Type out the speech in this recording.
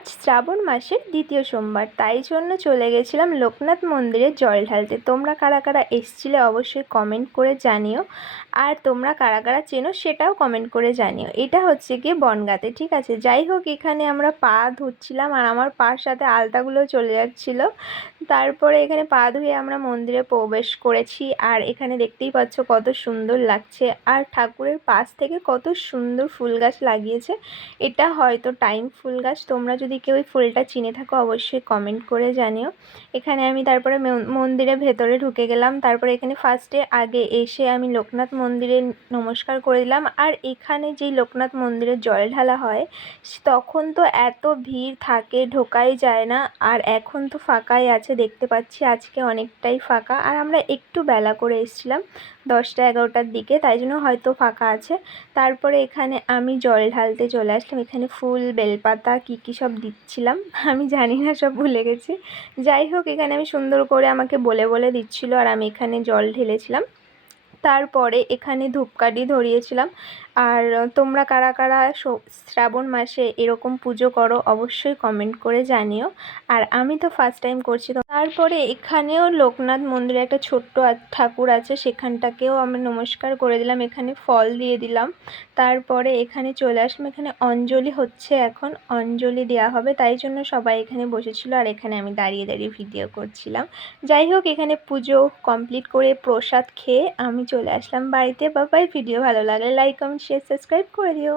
আজ শ্রাবণ মাসের দ্বিতীয় সোমবার, তাই জন্য চলে গেছিলাম লোকনাথ মন্দিরে জল ঢালতে। তোমরা কারা কারা এসছিলে অবশ্যই কমেন্ট করে জানিও, আর তোমরা কারা কারা চেনো সেটাও কমেন্ট করে জানিও। এটা হচ্ছে গিয়ে বনগাঁতে, ঠিক আছে। যাই হোক, এখানে আমরা পা ধুচ্ছিলাম আর আমার পার সাথে আলতাগুলো চলে যাচ্ছিলো। তারপরে এখানে পা ধুয়ে আমরা মন্দিরে প্রবেশ করেছি, আর এখানে দেখতেই পাচ্ছ কত সুন্দর লাগছে, আর ঠাকুরের পাশ থেকে কত সুন্দর ফুল গাছ লাগিয়েছে। এটা হয়তো টাইম ফুল গাছ, তোমরা যদি কেউ এই ফুলটা চিনে থাকো অবশ্যই কমেন্ট করে জানিও। এখানে আমি তারপরে মন্দিরের ভেতরে ঢুকে গেলাম। তারপরে এখানে ফার্স্টে আগে এসে আমি লোকনাথ মন্দিরে নমস্কার করে দিলাম। আর এখানে যেই লোকনাথ মন্দিরে জল ঢালা হয় তখন তো এত ভিড় থাকে, ঢোকাই যায় না। আর এখন তো ফাঁকাই আছে, দেখতে পাচ্ছি আজকে অনেকটাই ফাঁকা। আর আমরা একটু বেলা করে এসেছিলাম, 10টা-11টার দিকে, তাই জন্য হয়তো ফাঁকা আছে। তারপরে এখানে আমি জল ঢালতে চলে আসলাম। এখানে ফুল, বেলপাতা কী সব দিচ্ছিলাম, আমি জানি না, সব ভুলে গেছি। যাই হোক, এখানে আমি সুন্দর করে আমাকে বলে বলে দিচ্ছিলো, আর আমি এখানে জল ঢেলেছিলাম। তারপরে এখানে ধূপকাঠি ধরিয়েছিলাম। আর তোমরা কারা কারা শ্রাবণ মাসে এরকম পুজো করো অবশ্যই কমেন্ট করে জানিও। আর আমি তো ফার্স্ট টাইম করছি। তো তারপরে এখানেও লোকনাথ মন্দিরে একটা ছোট্ট ঠাকুর আছে, সেখানটাকেও আমি নমস্কার করে দিলাম, এখানে ফল দিয়ে দিলাম। তারপরে এখানে চলে আসলাম। এখানে অঞ্জলি হচ্ছে, এখন অঞ্জলি দেওয়া হবে, তাই জন্য সবাই এখানে বসেছিল, আর এখানে আমি দাঁড়িয়ে দাঁড়িয়ে ভিডিও করছিলাম। যাই হোক, এখানে পুজো কমপ্লিট করে প্রসাদ খেয়ে আমি চলে আসলাম বাড়িতে। বাবাই, ভিডিও ভালো লাগলে লাইক, কমেন্ট, শেয়ার, সাবস্ক্রাইব করে দিও।